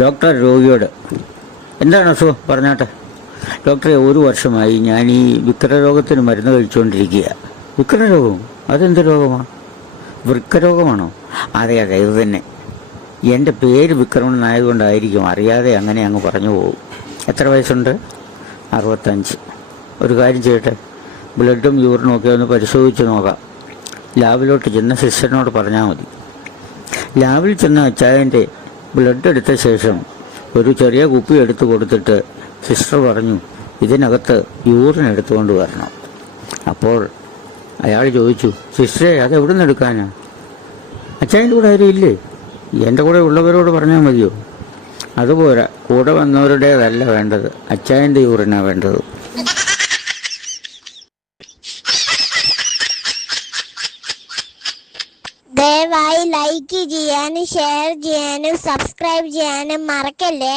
Doctor രോഗിയോട് എന്താണ് അസുഖം പറഞ്ഞാട്ടെ. ഡോക്ടറെ, 1 വർഷമായി ഞാൻ ഈ വിക്രരോഗത്തിന് മരുന്ന് കഴിച്ചുകൊണ്ടിരിക്കുക. വിക്രരോഗം? അതെന്ത് രോഗമാണ്? വൃക്കരോഗമാണോ? അതെ അതെ, ഇത് തന്നെ. എൻ്റെ പേര് വിക്രമൻ ആയതുകൊണ്ടായിരിക്കും അറിയാതെ അങ്ങനെ അങ്ങ് പറഞ്ഞു പോകും. എത്ര വയസ്സുണ്ട്? 65. ഒരു കാര്യം ചെയ്യട്ടെ, ബ്ലഡും യൂറിനും ഒക്കെ ഒന്ന് പരിശോധിച്ച് നോക്കാം. ലാബിലോട്ട് ചെന്ന സിസ്റ്ററിനോട് പറഞ്ഞാൽ മതി. ലാബിൽ ചെന്ന അച്ചായൻ്റെ ബ്ലഡ് എടുത്ത ശേഷം ഒരു ചെറിയ കുപ്പി എടുത്തു കൊടുത്തിട്ട് സിസ്റ്റർ പറഞ്ഞു, ഇതിനകത്ത് യൂറിൻ എടുത്തുകൊണ്ട് വരണം. അപ്പോൾ അയാൾ ചോദിച്ചു, സിസ്റ്ററെ അതെവിടെ നിന്ന് എടുക്കാനാ? അച്ചായൻ്റെ കൂടെ ആരും ഇല്ലേ? എൻ്റെ കൂടെ ഉള്ളവരോട് പറഞ്ഞാൽ മതിയോ? അതുപോരാ, കൂടെ വന്നവരുടേതല്ല വേണ്ടത്, അച്ചായൻ്റെ യൂറിനാണ് വേണ്ടത്. ദയവായി ലൈക്ക് ചെയ്യാനും ഷെയർ ചെയ്യാനും സബ്സ്ക്രൈബ് ചെയ്യാനും മറക്കല്ലേ.